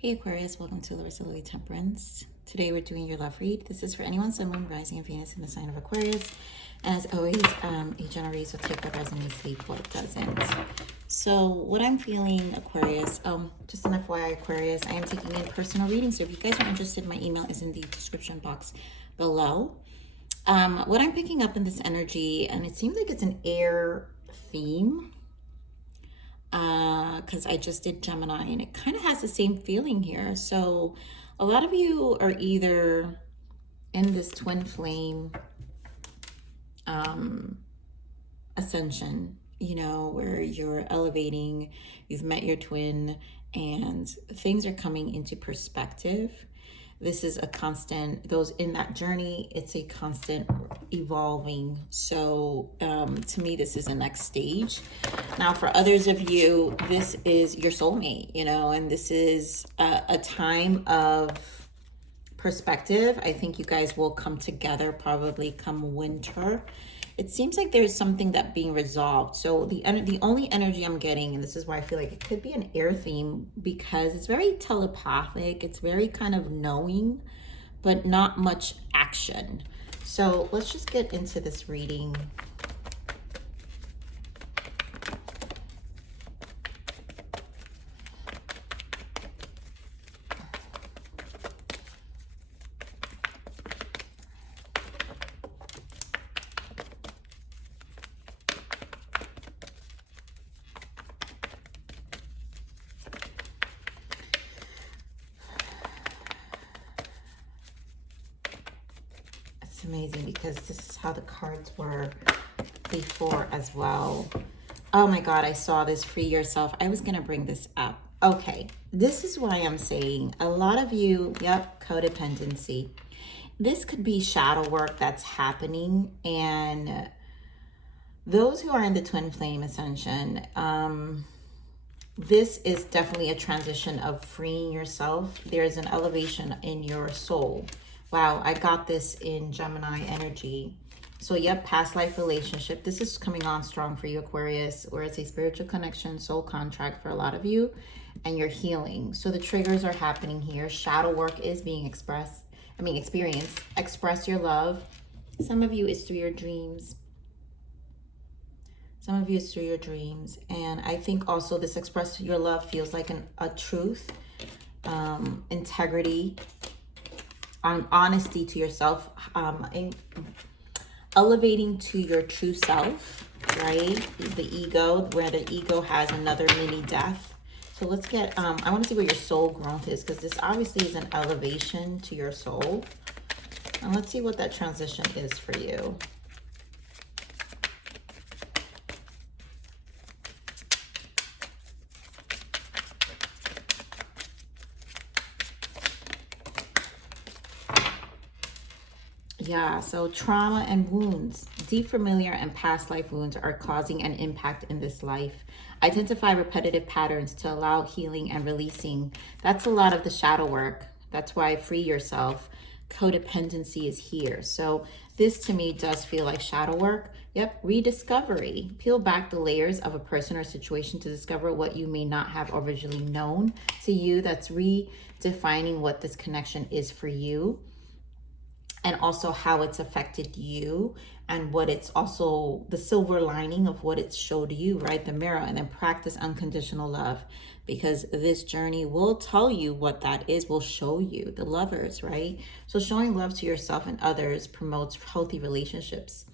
Hey Aquarius, welcome to Larisa Lili Temperance. Today we're doing your love read. This is for anyone, Sun, Moon, Rising, and Venus in the sign of Aquarius. And as always, each generally will take what resonates, leave what doesn't. So what I'm feeling, Aquarius, just an FYI, Aquarius, I am taking in personal readings. So if you guys are interested, my email is in the description box below. What I'm picking up in this energy, and it seems like it's an air theme, because I just did Gemini and it kind of has the same feeling here. So a lot of you are either in this twin flame ascension, you know, where you're elevating, you've met your twin and things are coming into perspective. This is a constant, those in that journey, it's a constant evolving. So to me, this is the next stage. Now, for others of you, this is your soulmate, you know, and this is a time of perspective. I think you guys will come together probably come winter. It seems like there's something that being resolved. So the only energy I'm getting, and this is why I feel like it could be an air theme, because it's very telepathic. It's very kind of knowing, but not much action. So let's just get into this reading. It's amazing because this is how the cards were before as well. Oh my God, I saw this, free yourself. I was gonna bring this up. Okay, this is why I'm saying a lot of you, yep, codependency. This could be shadow work that's happening, and those who are in the twin flame ascension, this is definitely a transition of freeing yourself. There's an elevation in your soul. Wow, I got this in Gemini energy. So yep, past life relationship. This is coming on strong for you, Aquarius, or it's a spiritual connection, soul contract for a lot of you, and you're healing. So the triggers are happening here. Shadow work is being expressed. Experienced. Express your love. Some of you is through your dreams. Some of you is through your dreams. And I think also this express your love feels like a truth, integrity, honesty to yourself, elevating to your true self, right? The ego, where the ego has another mini death. So let's get, I want to see where your soul growth is, because this obviously is an elevation to your soul. And let's see what that transition is for you. Yeah, so trauma and wounds, deep familiar and past life wounds are causing an impact in this life. Identify repetitive patterns to allow healing and releasing. That's a lot of the shadow work. That's why free yourself. Codependency is here. So this to me does feel like shadow work. Yep, rediscovery. Peel back the layers of a person or situation to discover what you may not have originally known. To you, that's redefining what this connection is for you, and also how it's affected you, and what it's also the silver lining of what it's showed you, right? The mirror. And then practice unconditional love, because this journey will tell you what that is, will show you the lovers, right? So showing love to yourself and others promotes healthy relationships.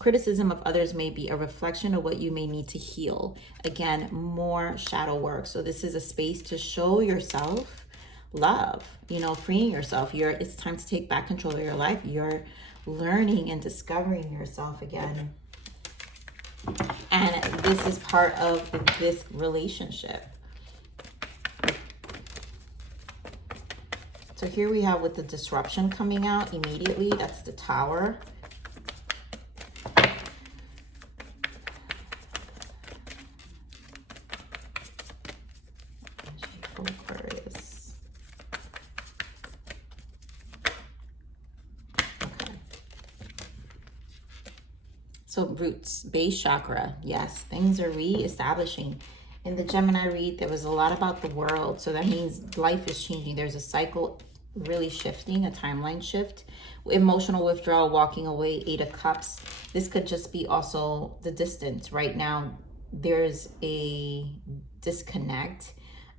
Criticism of others may be a reflection of what you may need to heal. Again, more shadow work. So this is a space to show yourself love, you know, freeing yourself. It's time to take back control of your life. You're learning and discovering yourself again. And this is part of this relationship. So here we have with the disruption coming out immediately, that's the Tower. Aquarius. Okay. So roots, base chakra. Yes, things are re-establishing In the Gemini read, there was a lot about the world. So that means life is changing. There's a cycle really shifting, a timeline shift. Emotional withdrawal, walking away, 8 of Cups. This could just be also the distance. Right now, there's a disconnect.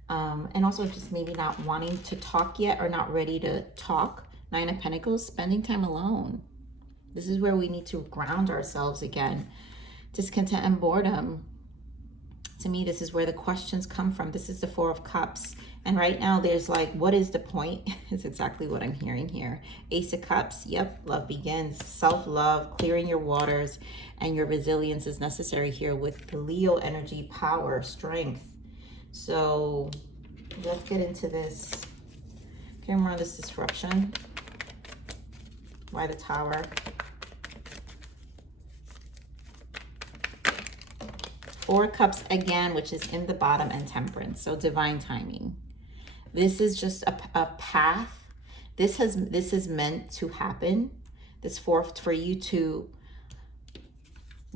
And also just maybe not wanting to talk yet, or not ready to talk. 9 of Pentacles, spending time alone. This is where we need to ground ourselves again. Discontent and boredom. To me, this is where the questions come from. This is the 4 of Cups. And right now there's like, what is the point? It's exactly what I'm hearing here. Ace of Cups. Yep, love begins. Self-love, clearing your waters, and your resilience is necessary here with the Leo energy, power, strength. So let's get into this. Okay, more on this disruption. Why the Tower? Four of Cups again, which is in the bottom, and Temperance. So divine timing. This is just a path. This is meant to happen. This for you to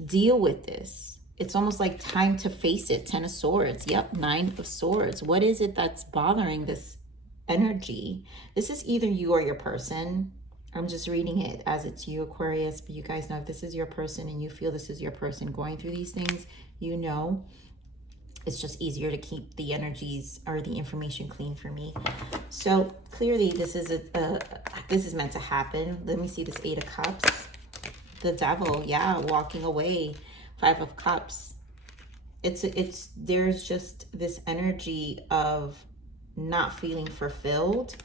deal with this. It's almost like time to face it. 10 of Swords. Yep, 9 of Swords. What is it that's bothering this energy? This is either you or your person. I'm just reading it as it's you, Aquarius, but you guys know if this is your person and you feel this is your person going through these things, you know, it's just easier to keep the energies or the information clean for me. So clearly this is this is meant to happen. Let me see this 8 of Cups. The Devil, yeah, walking away. 5 of Cups. There's just this energy of not feeling fulfilled.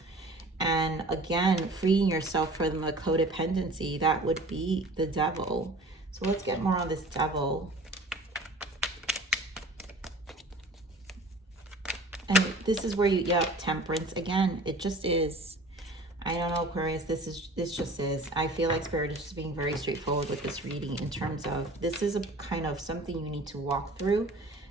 And again, freeing yourself from the codependency. That would be the Devil. So let's get more on this Devil. And this is where you, yep, Temperance. Again, it just is. I don't know, Aquarius, this just is. I feel like Spirit is just being very straightforward with this reading in terms of this is a kind of something you need to walk through.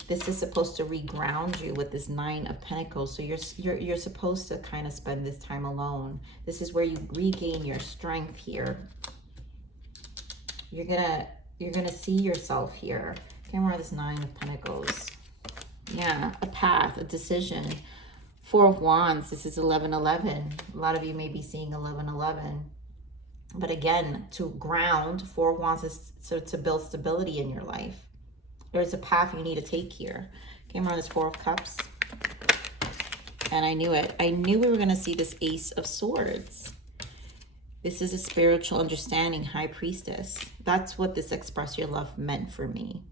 This is supposed to reground you with this 9 of Pentacles. So you're supposed to kind of spend this time alone. This is where you regain your strength here. You're gonna see yourself here. Okay, more of this 9 of Pentacles. Yeah, a path, a decision. 4 of Wands. This is 11-11. A lot of you may be seeing 11-11. But again, to ground, 4 of Wands is so to build stability in your life. There's a path you need to take here. Came around this 4 of Cups. And I knew it. I knew we were going to see this Ace of Swords. This is a spiritual understanding, High Priestess. That's what this express your love meant for me.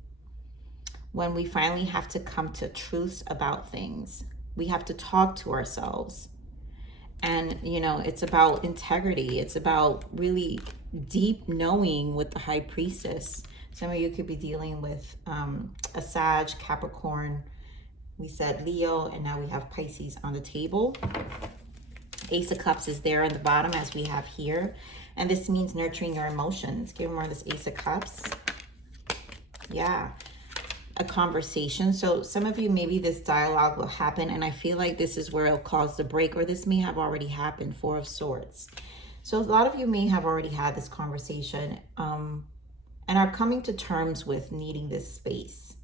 When we finally have to come to truths about things, we have to talk to ourselves. And, you know, it's about integrity. It's about really deep knowing with the High Priestess. Some of you could be dealing with a Sag, Capricorn. We said Leo, and now we have Pisces on the table. Ace of Cups is there on the bottom as we have here. And this means nurturing your emotions. Give more of this Ace of Cups. Yeah. A conversation. So some of you, maybe this dialogue will happen, and I feel like this is where it'll cause the break, or this may have already happened. 4 of Swords. So a lot of you may have already had this conversation and are coming to terms with needing this space,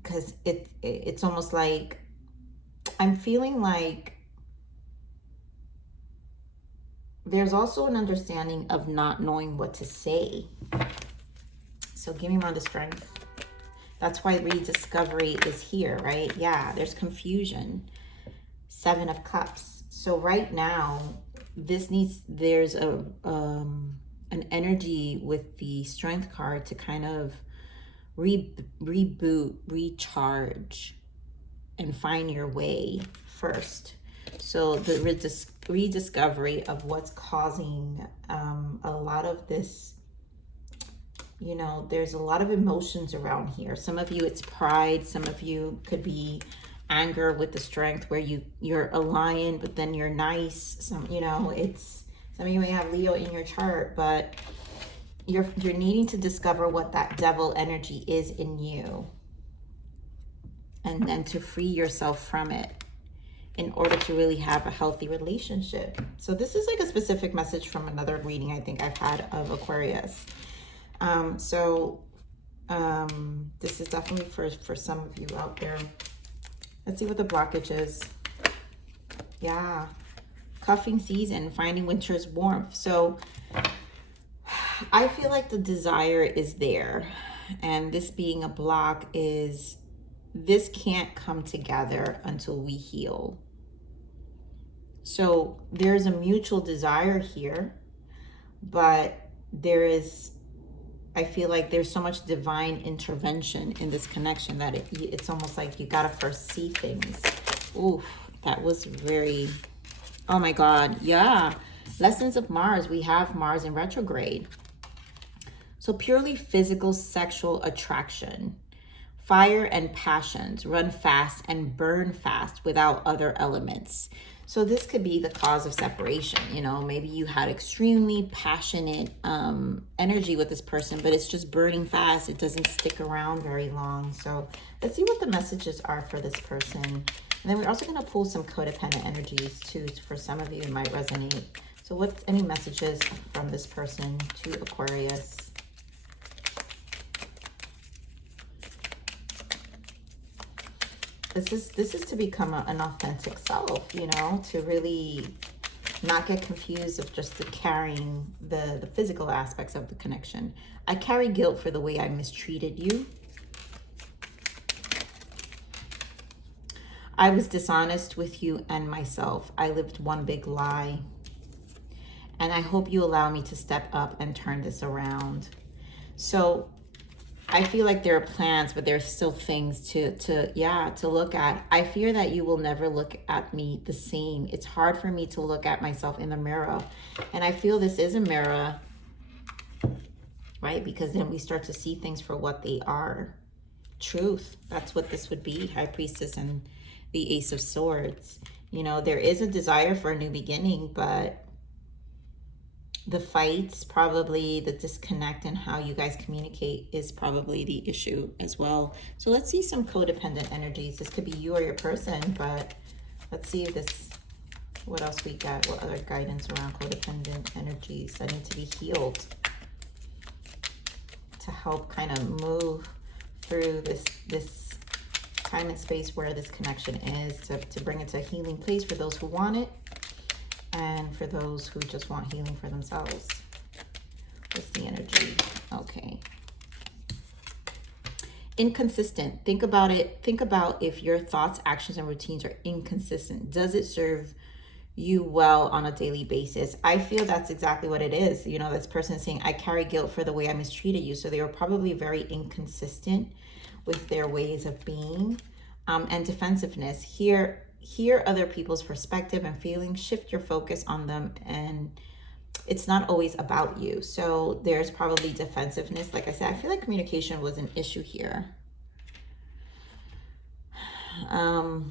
because it's almost like I'm feeling like there's also an understanding of not knowing what to say. So give me more of the strength. That's why rediscovery is here, right? Yeah, there's confusion. 7 of Cups. So right now, there's an energy with the Strength card to kind of reboot, recharge, and find your way first. So the rediscovery of what's causing a lot of this. You know, there's a lot of emotions around here. Some of you, it's pride. Some of you could be anger with the Strength, where you're a lion, but then you're nice. Some, you know, some of you may have Leo in your chart, but you're needing to discover what that Devil energy is in you, and then to free yourself from it in order to really have a healthy relationship. So this is like a specific message from another reading I think I've had of Aquarius. So This is definitely for some of you out there. Let's see what the blockage is. Yeah. Cuffing season, finding winter's warmth. So I feel like the desire is there. And this being a block is, this can't come together until we heal. So there's a mutual desire here, but there is, I feel like there's so much divine intervention in this connection that it's almost like you gotta first see things. Ooh, that was very, oh my God, yeah. Lessons of Mars, we have Mars in retrograde. So purely physical sexual attraction. Fire and passions run fast and burn fast without other elements. So this could be the cause of separation. You know, maybe you had extremely passionate energy with this person, but it's just burning fast. It doesn't stick around very long. So let's see what the messages are for this person. And then we're also going to pull some codependent energies too. For some of you, it might resonate. So what's any messages from this person to Aquarius? This is to become an authentic self, you know, to really not get confused of just the carrying the physical aspects of the connection. I carry guilt for the way I mistreated you. I was dishonest with you and myself. I lived one big lie. And I hope you allow me to step up and turn this around. So I feel like there are plans, but there's still things to look at. I fear that you will never look at me the same. It's hard for me to look at myself in the mirror. And I feel this is a mirror, right? Because then we start to see things for what they are. Truth. That's what this would be. High Priestess and the Ace of Swords. You know, there is a desire for a new beginning, but the fights, probably the disconnect and how you guys communicate is probably the issue as well. So let's see some codependent energies. This could be you or your person, but let's see this, what else we got, what other guidance around codependent energies that need to be healed to help kind of move through this time and space where this connection is, to bring it to a healing place for those who want it. And for those who just want healing for themselves. What's the energy? Okay. Inconsistent. Think about it. Think about if your thoughts, actions, and routines are inconsistent. Does it serve you well on a daily basis? I feel that's exactly what it is. You know, this person is saying, I carry guilt for the way I mistreated you. So they were probably very inconsistent with their ways of being. And defensiveness. Hear other people's perspective and feelings, shift your focus on them, and it's not always about you. So there's probably defensiveness. Like I said, I feel like communication was an issue here. And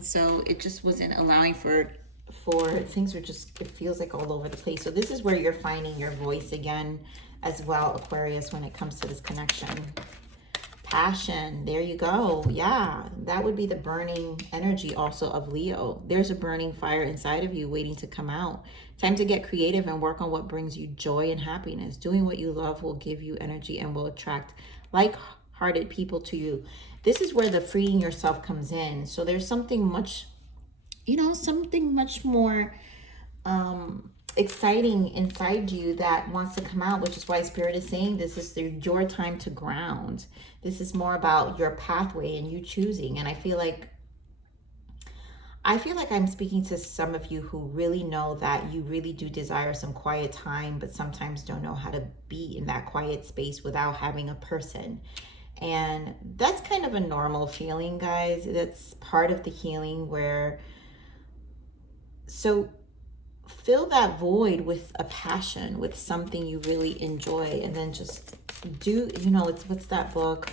so it just wasn't allowing for things were just, it feels like all over the place. So this is where you're finding your voice again as well, Aquarius, when it comes to this connection. Passion, there you go. Yeah, that would be the burning energy also of Leo. There's a burning fire inside of you waiting to come out. Time to get creative and work on what brings you joy and happiness. Doing what you love will give you energy and will attract like-hearted people to you. This is where the freeing yourself comes in. So there's something much, you know, something much more exciting inside you that wants to come out, which is why Spirit is saying this is your time to ground. This is more about your pathway and you choosing. And I feel like I'm speaking to some of you who really know that you really do desire some quiet time, but sometimes don't know how to be in that quiet space without having a person. And that's kind of a normal feeling, guys. That's part of the healing where, so fill that void with a passion, with something you really enjoy, and then just do, you know, what's that book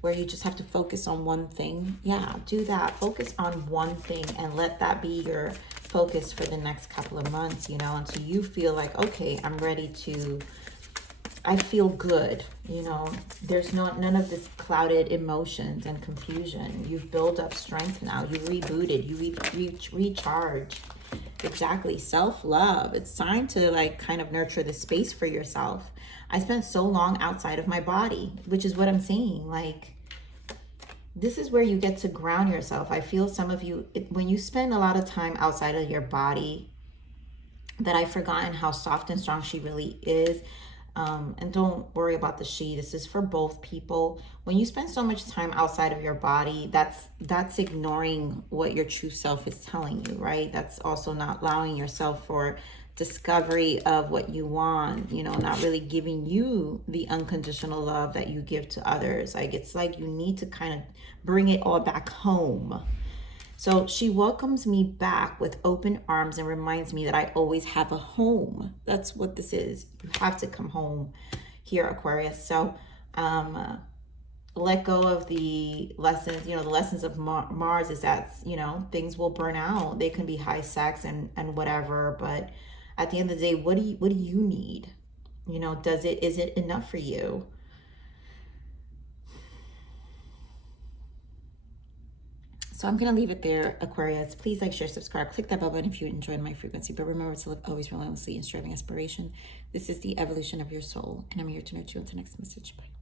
where you just have to focus on one thing? Yeah, do that. Focus on one thing and let that be your focus for the next couple of months, you know, until you feel like, okay, I'm ready to, I feel good, you know. There's none of this clouded emotions and confusion. You've built up strength now. You rebooted, you recharged. Exactly. Self-love. It's time to like kind of nurture the space for yourself. I spent so long outside of my body, which is what I'm saying. Like, this is where you get to ground yourself. I feel some of you, when you spend a lot of time outside of your body, that I've forgotten how soft and strong she really is. And don't worry about the she. This is for both people. When you spend so much time outside of your body, that's ignoring what your true self is telling you, right? That's also not allowing yourself for discovery of what you want, you know, not really giving you the unconditional love that you give to others. Like, it's like you need to kind of bring it all back home. So she welcomes me back with open arms and reminds me that I always have a home. That's what this is. You have to come home here, Aquarius. So let go of the lessons. You know, the lessons of Mars is that, you know, things will burn out. They can be high sex and whatever. But at the end of the day, what do you need? You know, is it enough for you? So I'm going to leave it there, Aquarius. Please like, share, subscribe. Click that bell button if you enjoyed my frequency. But remember to live always relentlessly and striving aspiration. This is the evolution of your soul. And I'm here to nurture you until next message. Bye.